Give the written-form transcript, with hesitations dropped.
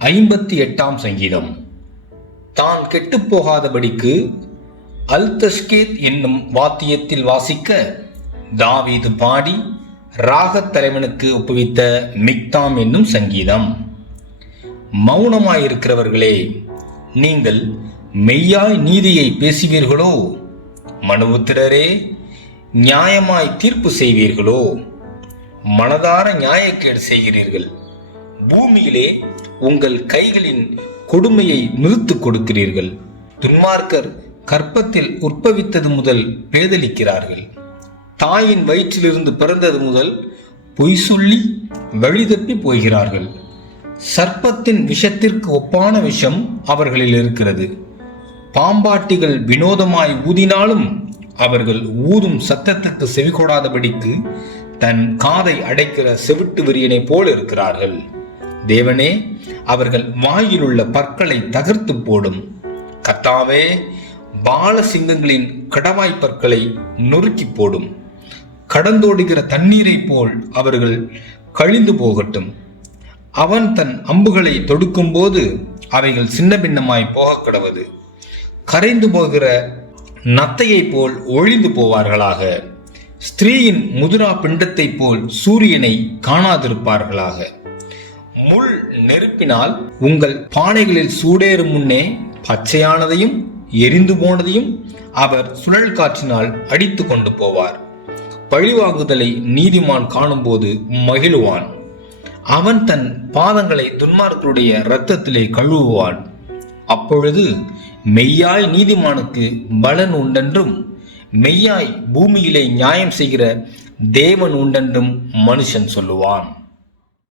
58ஆம் சங்கீதம். தான் கெட்டுப்போகாதபடிக்கு அல்தஷ்கேத் என்னும் வாத்தியத்தில் வாசிக்க தாவீது பாடி ராகத் தலைவனுக்கு ஒப்புவித்த மிக்தாம் என்னும் சங்கீதம். மௌனமாயிருக்கிறவர்களே, நீங்கள் மெய்யாய் நீதியை பேசுவீர்களோ? மனுபுத்திரரே, நியாயமாய் தீர்ப்பு செய்வீர்களோ? மனதார நியாயக்கேடு செய்கிறீர்கள். பூமியிலே உங்கள் கைகளின் கொடுமையை நிறுத்துக் கொடுக்கிறீர்கள். துன்மார்க்கர் கற்பத்தில் உற்பவித்தது முதல் பேதலிக்கிறார்கள். தாயின் வயிற்றிலிருந்து பிறந்தது முதல் பொய் சொல்லி வழி தப்பி போகிறார்கள். சர்ப்பத்தின் விஷத்திற்கு ஒப்பான விஷம் அவர்களில் இருக்கிறது. பாம்பாட்டிகள் வினோதமாய் ஊதினாலும் அவர்கள் ஊதும் சத்தத்துக்கு செவிகொடாதபடிக்கு தன் காதை அடைக்கிற செவிட்டு விரியனை போல் இருக்கிறார்கள். தேவனே, அவர்கள் வாயிலுள்ள பற்களை தகர்த்து போடும். கர்த்தாவே, பால சிங்கங்களின் கடவாய் பற்களை நொறுக்கி போடும். கடந்தோடுகிற தண்ணீரை போல் அவர்கள் கழிந்து போகட்டும். அவன் தன் அம்புகளை தொடுக்கும் போது அவைகள் சின்ன பின்னமாய் போக கடவது. கரைந்து போகிற நத்தையை போல் ஒழிந்து போவார்களாக. ஸ்திரீயின் முதுரா பிண்டத்தை போல் சூரியனை காணாதிருப்பார்களாக. முள் நெருப்பினால் உங்கள் பானைகளில் சூடேறும் முன்னே பச்சையானதையும் எரிந்து போனதையும் அவர் சுழல் காற்றினால் அடித்து கொண்டு போவார். பழிவாங்குதலை நீதிமான் காணும்போது மகிழுவான். அவன் தன் பாதங்களை துன்மார்க்கருடைய இரத்தத்திலே கழுவுவான். அப்பொழுது மெய்யாய் நீதிமானுக்கு பலன் உண்டென்றும் மெய்யாய் பூமியிலே நியாயம் செய்கிற தேவன் உண்டென்றும் மனுஷன் சொல்லுவான்.